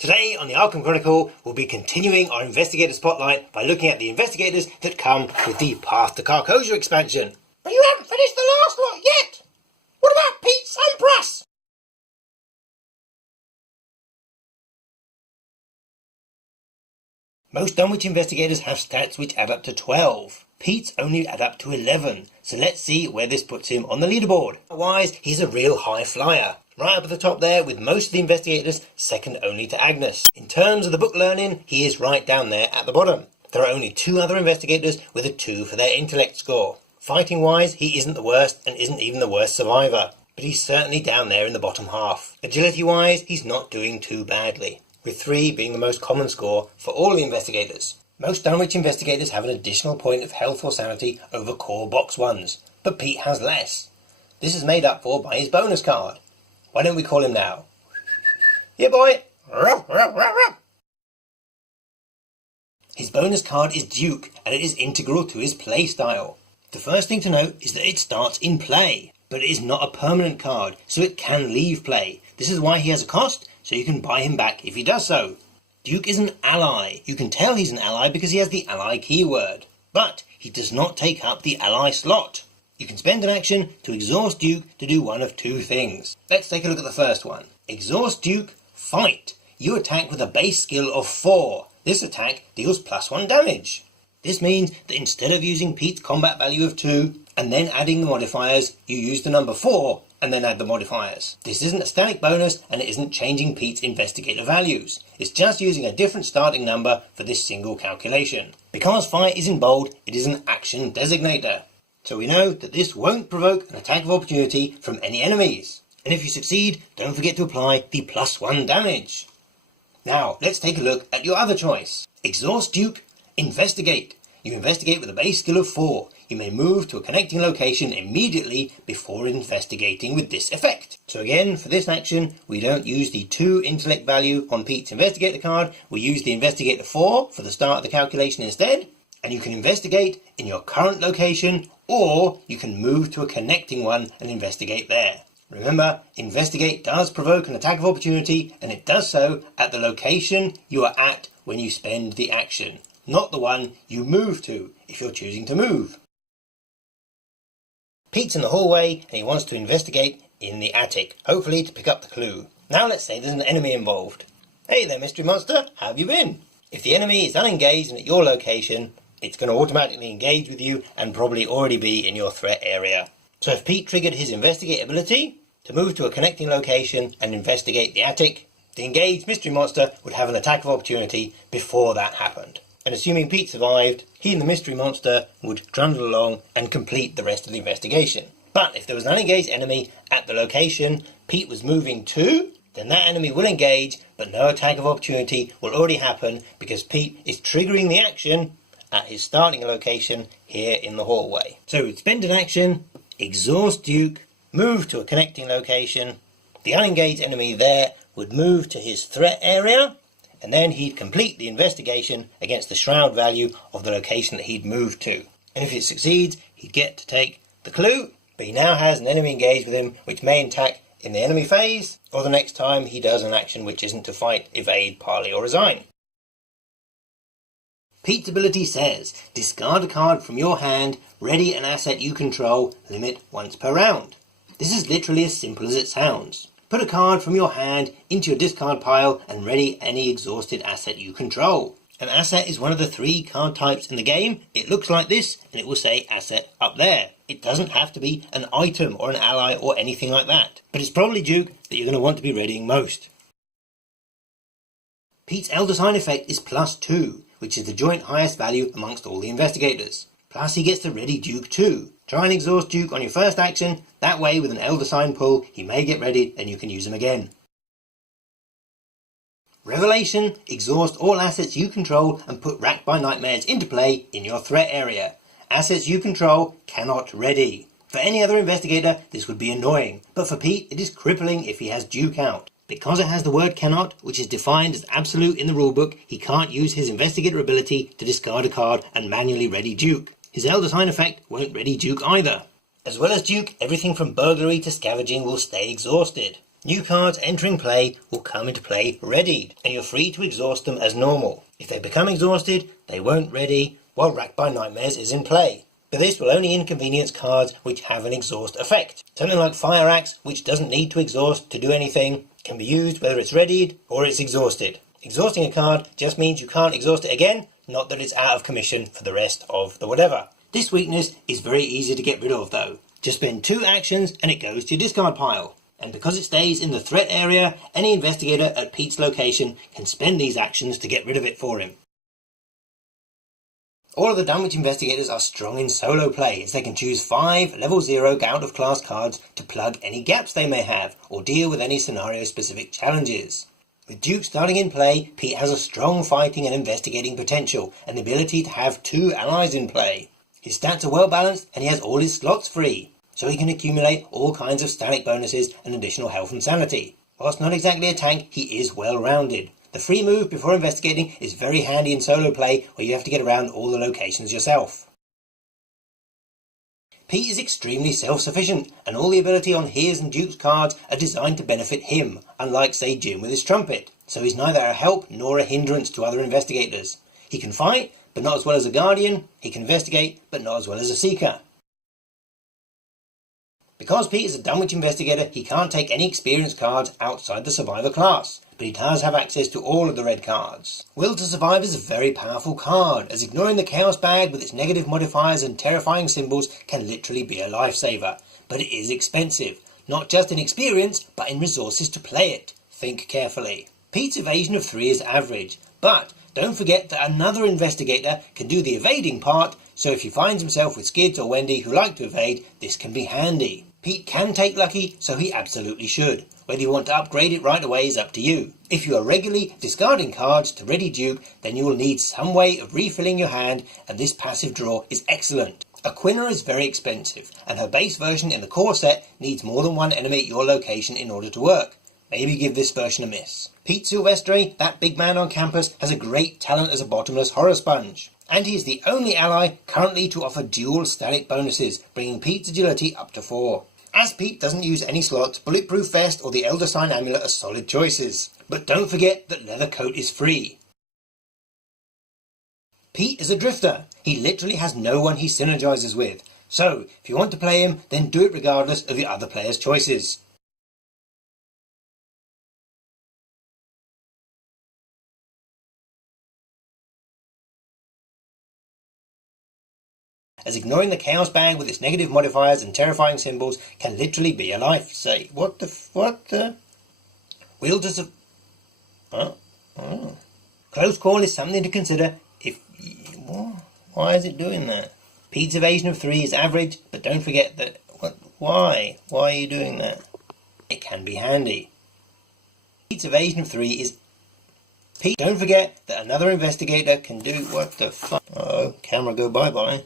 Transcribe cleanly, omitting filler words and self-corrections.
Today on the Arkham Chronicle, we'll be continuing our Investigator Spotlight by looking at the investigators that come with the Path to Carcosa expansion. But you haven't finished the last lot yet! What about Pete Sampras? Most Dunwich investigators have stats which add up to 12. Pete's only add up to 11, so let's see where this puts him on the leaderboard. Otherwise, he's a real high flyer. Right up at the top there with most of the investigators, second only to Agnes. In terms of the book learning, he is right down there at the bottom. There are only 2 other investigators with a 2 for their intellect score. Fighting wise, he isn't the worst and isn't even the worst survivor, but he's certainly down there in the bottom half. Agility wise, he's not doing too badly, with 3 being the most common score for all the investigators. Most Dunwich investigators have an additional point of health or sanity over core box 1s, but Pete has less. This is made up for by his bonus card. Why don't we call him now? Yeah, boy! His bonus card is Duke, and it is integral to his play style. The first thing to note is that it starts in play, but it is not a permanent card, so it can leave play. This is why he has a cost, so you can buy him back if he does so. Duke is an ally. You can tell he's an ally because he has the ally keyword, but he does not take up the ally slot. You can spend an action to exhaust Duke to do one of 2 things. Let's take a look at the first one. Exhaust Duke, fight. You attack with a base skill of 4. This attack deals +1 damage. This means that instead of using Pete's combat value of 2 and then adding the modifiers, you use the number 4 and then add the modifiers. This isn't a static bonus and it isn't changing Pete's investigator values. It's just using a different starting number for this single calculation. Because fight is in bold, it is an action designator. So we know that this won't provoke an attack of opportunity from any enemies. And if you succeed, don't forget to apply the +1 damage. Now, let's take a look at your other choice. Exhaust Duke, investigate. You investigate with a base skill of 4. You may move to a connecting location immediately before investigating with this effect. So again, for this action, we don't use the 2 intellect value on Pete's investigator card. We use the investigator 4 for the start of the calculation instead. And you can investigate in your current location, or you can move to a connecting one and investigate there. Remember, investigate does provoke an attack of opportunity, and it does so at the location you are at when you spend the action, not the one you move to if you're choosing to move. Pete's in the hallway and he wants to investigate in the attic, hopefully to pick up the clue. Now let's say there's an enemy involved. Hey there, mystery monster, how have you been? If the enemy is unengaged and at your location, it's going to automatically engage with you and probably already be in your threat area. So if Pete triggered his Investigate ability to move to a connecting location and investigate the attic, the engaged mystery monster would have an attack of opportunity before that happened. And assuming Pete survived, he and the mystery monster would trundle along and complete the rest of the investigation. But if there was an unengaged enemy at the location Pete was moving to, then that enemy will engage, but no attack of opportunity will already happen because Pete is triggering the action at his starting location here in the hallway. So we'd spend an action, exhaust Duke, move to a connecting location, the unengaged enemy there would move to his threat area, and then he'd complete the investigation against the shroud value of the location that he'd moved to. And if it succeeds, he'd get to take the clue, but he now has an enemy engaged with him which may attack in the enemy phase, or the next time he does an action which isn't to fight, evade, parley or resign. Pete's ability says, discard a card from your hand, ready an asset you control, limit once per round. This is literally as simple as it sounds. Put a card from your hand into your discard pile and ready any exhausted asset you control. An asset is one of the 3 card types in the game. It looks like this and it will say asset up there. It doesn't have to be an item or an ally or anything like that. But it's probably Duke that you're going to want to be readying most. Pete's Elder Sign effect is +2, which is the joint highest value amongst all the investigators. Plus he gets to ready Duke too. Try and exhaust Duke on your first action, that way with an Elder Sign pull he may get ready and you can use him again. Revelation, exhaust all assets you control and put Racked by Nightmares into play in your threat area. Assets you control cannot ready. For any other investigator this would be annoying, but for Pete it is crippling if he has Duke out. Because it has the word cannot, which is defined as absolute in the rulebook, he can't use his Investigator ability to discard a card and manually ready Duke. His Elder Sign effect won't ready Duke either. As well as Duke, everything from burglary to scavenging will stay exhausted. New cards entering play will come into play readied, and you're free to exhaust them as normal. If they become exhausted, they won't ready while Racked by Nightmares is in play. But this will only inconvenience cards which have an exhaust effect. Something like Fire Axe, which doesn't need to exhaust to do anything, can be used whether it's readied or it's exhausted. Exhausting a card just means you can't exhaust it again, not that it's out of commission for the rest of the whatever. This weakness is very easy to get rid of though. Just spend 2 actions and it goes to your discard pile. And because it stays in the threat area, any investigator at Pete's location can spend these actions to get rid of it for him. All of the Dunwich investigators are strong in solo play, as they can choose 5 level 0 out of class cards to plug any gaps they may have, or deal with any scenario specific challenges. With Duke starting in play, Pete has a strong fighting and investigating potential, and the ability to have 2 allies in play. His stats are well balanced and he has all his slots free, so he can accumulate all kinds of static bonuses and additional health and sanity. Whilst not exactly a tank, he is well rounded. The free move before investigating is very handy in solo play where you have to get around all the locations yourself. Pete is extremely self-sufficient, and all the ability on his and Duke's cards are designed to benefit him, unlike say Jim with his trumpet, so he's neither a help nor a hindrance to other investigators. He can fight, but not as well as a guardian. He can investigate, but not as well as a seeker. Because Pete is a Dunwich investigator, he can't take any experienced cards outside the survivor class, but he does have access to all of the red cards. Will to Survive is a very powerful card, as ignoring the Chaos Bag with its negative modifiers and terrifying symbols can literally be a lifesaver. But it is expensive, not just in experience, but in resources to play it. Think carefully. Pete's evasion of 3 is average, but don't forget that another investigator can do the evading part, so if he finds himself with Skids or Wendy who like to evade, this can be handy. Pete can take lucky, so he absolutely should. Whether you want to upgrade it right away is up to you. If you are regularly discarding cards to ready Duke, then you will need some way of refilling your hand, and this passive draw is excellent. Aquina is very expensive, and her base version in the core set needs more than 1 enemy at your location in order to work. Maybe give this version a miss. Pete Silvestre, that big man on campus, has a great talent as a bottomless horror sponge. And he is the only ally currently to offer dual static bonuses, bringing Pete's agility up to 4. As Pete doesn't use any slots, Bulletproof Vest or the Elder Sign Amulet are solid choices. But don't forget that Leather Coat is free. Pete is a drifter. He literally has no one he synergizes with. So, if you want to play him, then do it regardless of your other players' choices. As ignoring the Chaos Bag with its negative modifiers and terrifying symbols can literally be a life. Say, what the? Will to Close call is something to consider if... Why is it doing that? Pete's evasion of 3 is average, but don't forget that... Why? Why are you doing that? It can be handy. Pete's evasion of 3 is... Pete, don't forget that another investigator can do... What the fuck? Uh-oh, camera go bye-bye.